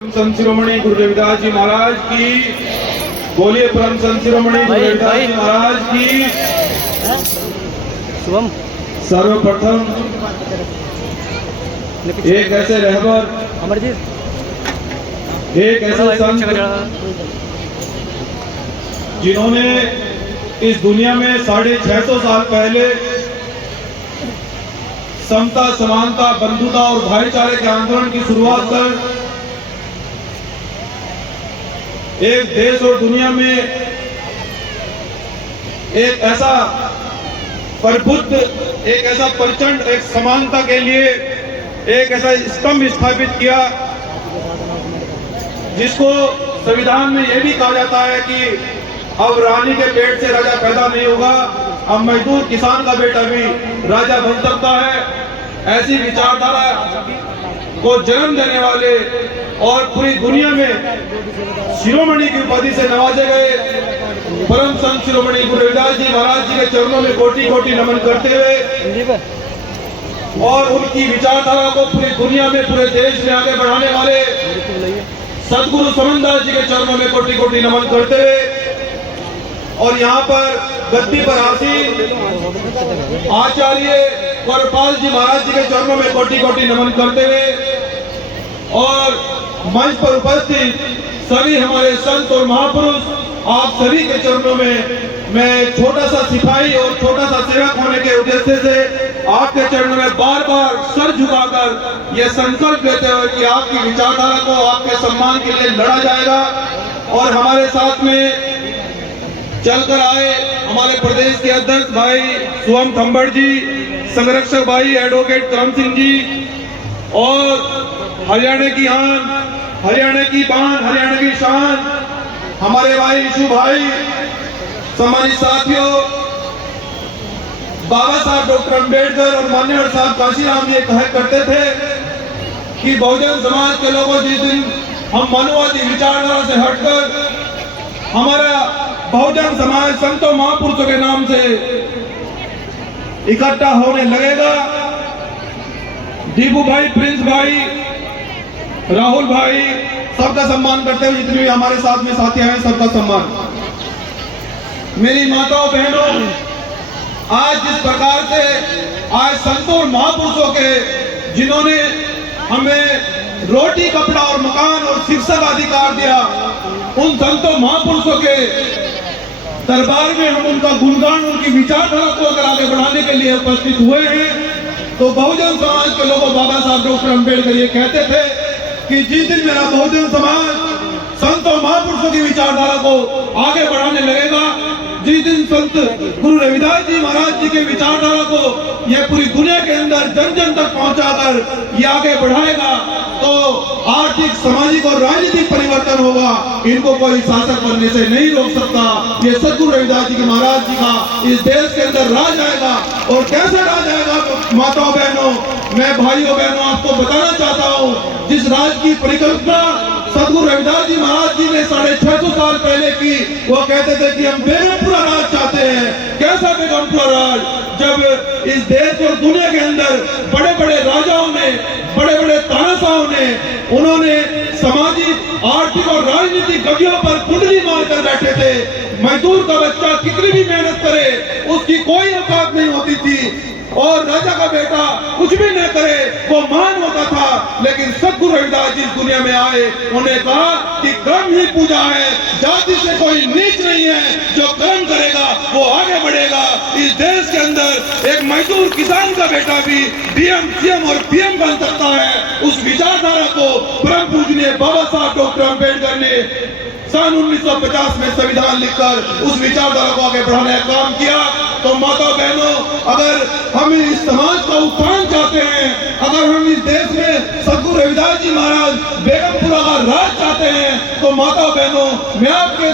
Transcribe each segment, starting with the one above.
संत शिरोमणि गुरु रविदास जी महाराज की बोलिए। परम संत शिरोमणि गुरु रविदास जी महाराज की शुभम। सर्वप्रथम एक ऐसे रहबर, अमरजीत, एक ऐसे संत जिन्होंने इस दुनिया में 650 साल पहले समता, समानता, बंधुता और भाईचारे के आंदोलन की शुरुआत कर एक देश और दुनिया में एक ऐसा प्रबुद्ध, एक ऐसा प्रचंड, एक समानता के लिए एक ऐसा स्तंभ स्थापित किया जिसको संविधान में यह भी कहा जाता है कि अब रानी के पेट से राजा पैदा नहीं होगा, अब मजदूर किसान का बेटा भी राजा बन सकता है। ऐसी विचारधारा को जन्म देने वाले और पूरी दुनिया में शिरोमणि की उपाधि से नवाजे गए परम संत शिरोमणि गुरु रविदास जी महाराज जी के चरणों में कोटि कोटि नमन करते हुए और उनकी विचारधारा को पूरी दुनिया में, पूरे देश में आगे बढ़ाने वाले सदगुरु समनदास जी के चरणों में कोटि कोटि नमन करते हुए और यहाँ पर गद्दी पर आसीन आचार्य गौरपाल जी महाराज जी के चरणों में कोटि कोटि नमन करते हुए और मंच पर उपस्थित सभी हमारे संत और महापुरुष, आप सभी के चरणों में मैं छोटा सा सिपाही और छोटा सा सेवक होने के उद्देश्य से आपके चरणों में बार बार सर झुकाकर यह संकल्प लेते हुए कि आपकी विचारधारा को आपके सम्मान के लिए लड़ा जाएगा। और हमारे साथ में चलकर आए हमारे प्रदेश के अध्यक्ष भाई शुभम थंबड़ जी, संरक्षक भाई एडवोकेट करम सिंह जी और हरियाणा की आन, हरियाणा की बान, हरियाणा की शान हमारे भाई यीशु भाई, सम्मानित साथियों, बाबा साहब डॉक्टर अंबेडकर और मान्यवर साहब काशीराम जी कहा करते थे कि बहुजन समाज के लोगों, जिस दिन हम मानववादी विचारधारा से हटकर हमारा बहुजन समाज संतों महापुरुषों के नाम से इकट्ठा होने लगेगा, दीपू भाई, प्रिंस भाई, राहुल भाई, सबका सम्मान करते हुए जितने भी हमारे साथ में साथी हैं सबका सम्मान। मेरी माताओं बहनों, आज जिस प्रकार से आज संतों और महापुरुषों के जिन्होंने हमें रोटी, कपड़ा और मकान और शिक्षा का अधिकार दिया, उन संतों महापुरुषों के दरबार में हम उनका गुणगान, उनकी विचारधारा को अगर आगे बढ़ाने के लिए उपस्थित हुए हैं तो बहुजन समाज के लोगों, बाबा साहब डॉक्टर अंबेडकर ये कहते थे कि जिस दिन मेरा बहुजन समाज संतों महापुरुषों की विचारधारा को आगे बढ़ाने लगेगा, जिस दिन संत गुरु रविदास जी महाराज जी के विचारधारा को यह पूरी दुनिया के अंदर जन जन तक पहुंचाकर ये आगे बढ़ाएगा तो आर्थिक, सामाजिक और राजनीतिक परिवर्तन होगा। इनको कोई शासक बनने से नहीं रोक सकता। ये सदगुरु रविदास जी महाराज जी का इस देश के अंदर राज आएगा। और कैसे राज आएगा माताओं बहनों, मैं भाइयों बहनों आपको बताना चाहता हूँ, जिस राज की परिकल्पना सदगुरु रविदास जी महाराज जी ने 650 साल पहले की, वो कहते थे कि हम बेगमपुरा राज चाहते हैं। कैसा बेगमपुरा राज? जब इस देश और दुनिया के अंदर बड़े बड़े राजाओं ने, बड़े बड़े तानाशाहों ने, उन्होंने सामाजिक, आर्थिक और राजनीतिक गतियों पर कुंडली मारकर बैठे थे। मजदूर का बच्चा कितनी भी मेहनत करे उसकी कोई औकात नहीं होती थी और राजा का बेटा कुछ भी न करे वो महान होता था। लेकिन सदगुरु रविदास जी इस दुनिया में आए, उन्हें कहा कि कर्म ही पूजा है, जाति से कोई नीच नहीं है, जो कर्म करेगा वो आगे बढ़ेगा। इस देश के अंदर एक मजदूर किसान का बेटा भी डीएम, सीएम और पीएम बन सकता है। उस विचारधारा को परम पूजनीय बाबा साहब डॉक्टर अंबेडकर ने सन 1950 में संविधान लिखकर उस विचारधारा को आगे बढ़ाने का काम किया। तो माता बहनों, अगर हम इस समाज का उत्थान चाहते हैं, अगर हम इस देश में सदगुरु रविदास जी महाराज बेगमपुरा का राज चाहते हैं तो माता बहनों, मैं आपके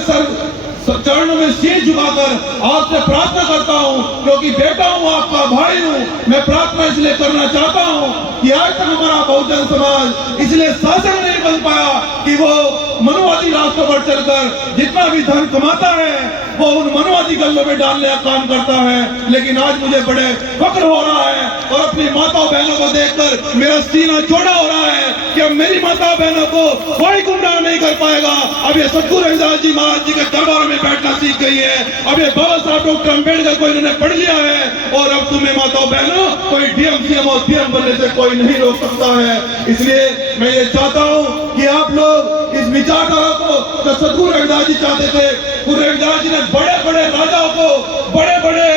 चरणों में सिर झुकाकर आपसे प्रार्थना करता हूं, क्योंकि बेटा हूं, आपका भाई हूं। मैं प्रार्थना इसलिए करना चाहता हूं कि आज तक हमारा बहुजन समाज इसलिए शासक नहीं बन पाया कि वो मनोवादी रास्तों पर चलकर जितना भी धन कमाता है वो उन मनवादी गल्लों में डालने का काम करता है। लेकिन आज मुझे बड़े फक्र हो रहा है और अपनी माताओं बहनों को देखकर मेरा सीना चौड़ा हो रहा है कि अब मेरी माताओं बहनों को कोई गुमराह नहीं कर पाएगा। अब ये सतगुरु रविदास जी महाराज जी के दरबारों में बैठना सीख गई है। अब ये बाबा साहब डॉक्टर अम्बेडकर को इन्होंने पढ़ लिया है और अब तुम्हें माताओं बहनों कोई डीएम सीएम और पीएम बनने से कोई नहीं रोक सकता है। इसलिए मैं ये चाहता हूँ कि आप लोग इस विचारधारा को जो सतगुरु रविदास जी चाहते थे, गुरु रविदास जी ने बड़े बड़े राजाओं को, बड़े बड़े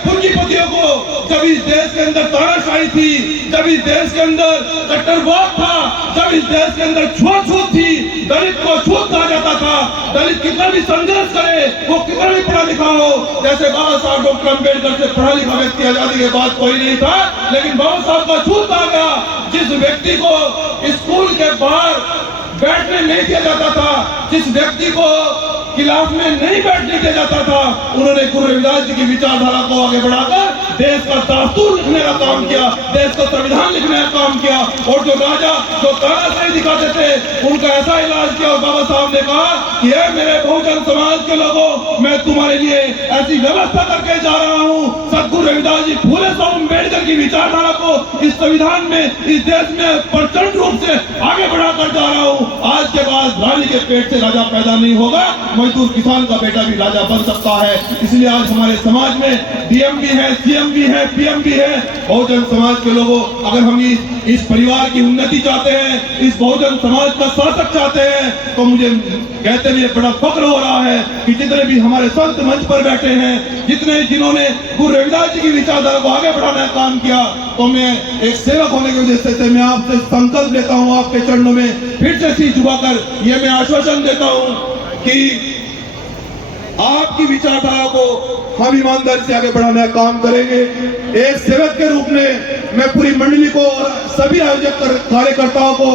पूंजीपतियों को, जब इस देश के अंदर तानाशाही थी, जब इस देश के अंदर कट्टरवाद था, जब इस देश के अंदर छूत थी, दलित को छूत कहा जाता था। दलित कितना भी संघर्ष करे, वो कितना भी पढ़ा लिखा हो, जैसे बाबा साहब डॉक्टर अम्बेडकर से पढ़ा लिखा व्यक्ति आजादी के बाद कोई नहीं था, लेकिन बाबा साहब का छूत आ गया। जिस व्यक्ति को स्कूल के बाहर बैठने नहीं दिया जाता था, जिस व्यक्ति को क्लास में नहीं बैठने दिया जाता था, उन्होंने गुरु रविदास जी की विचारधारा को आगे बढ़ाकर देश का दास्तूर लिखने का काम किया, देश का संविधान लिखने का काम किया। और जो राजा जो तानाशाही दिखाते थे, उनका ऐसा इलाज किया। और बाबा साहब ने कहा कि ये मेरे बहुजन समाज के लोगों, मैं तुम्हारे लिए ऐसी व्यवस्था करके जा रहा हूँ। सतगुरु रविदास जी फूले साहब अम्बेडकर की विचारधारा को इस संविधान में, इस देश में प्रचंड रूप से आगे बढ़ाकर जा रहा हूँ। आज के बाद रानी के पेट से राजा पैदा नहीं होगा, मजदूर किसान का बेटा भी राजा बन सकता है। इसलिए आज हमारे समाज में डीएम भी है, सीएम भी है, पीएम भी है। बहुजन समाज के लोगों, अगर हम इस परिवार की उन्नति चाहते हैं, इस बहुजन समाज का शासक चाहते हैं, तो मुझे कहते हुए बड़ा फक्र हो रहा है कि जितने भी हमारे संत मंच पर बैठे हैं, जिन्होंने गुरु रविदास जी की विचारधारा को आगे बढ़ाने का काम किया, तो मैं एक सेवक होने की वजह से मैं आपसे संकल्प लेता हूँ, आपके चरणों में फिर से शीश झुकाकर ये मैं आश्वासन देता हूँ कि आपकी विचारधारा को हम ईमानदारी से आगे बढ़ाने का काम करेंगे। एक सेवक के रूप में मैं पूरी मंडली को और सभी आयोजक कार्यकर्ताओं को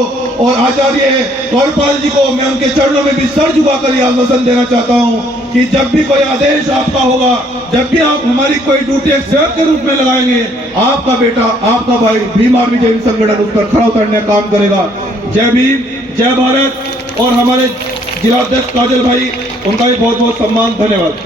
और आचार्य गौरपाल जी को मैं उनके चरणों में भी सर झुकाकर यह आश्वासन देना चाहता हूं कि जब भी कोई आदेश आपका होगा, जब भी आप हमारी कोई ड्यूटी एक सेवक के रूप में लगाएंगे, आपका बेटा, आपका भाई भीम आर्मी जैन संगठन उस पर खड़ा उतरने का काम करेगा। जय भीम, जय भारत। और हमारे जिलाध्यक्ष काजल भाई, उनका भी बहुत बहुत सम्मान, धन्यवाद।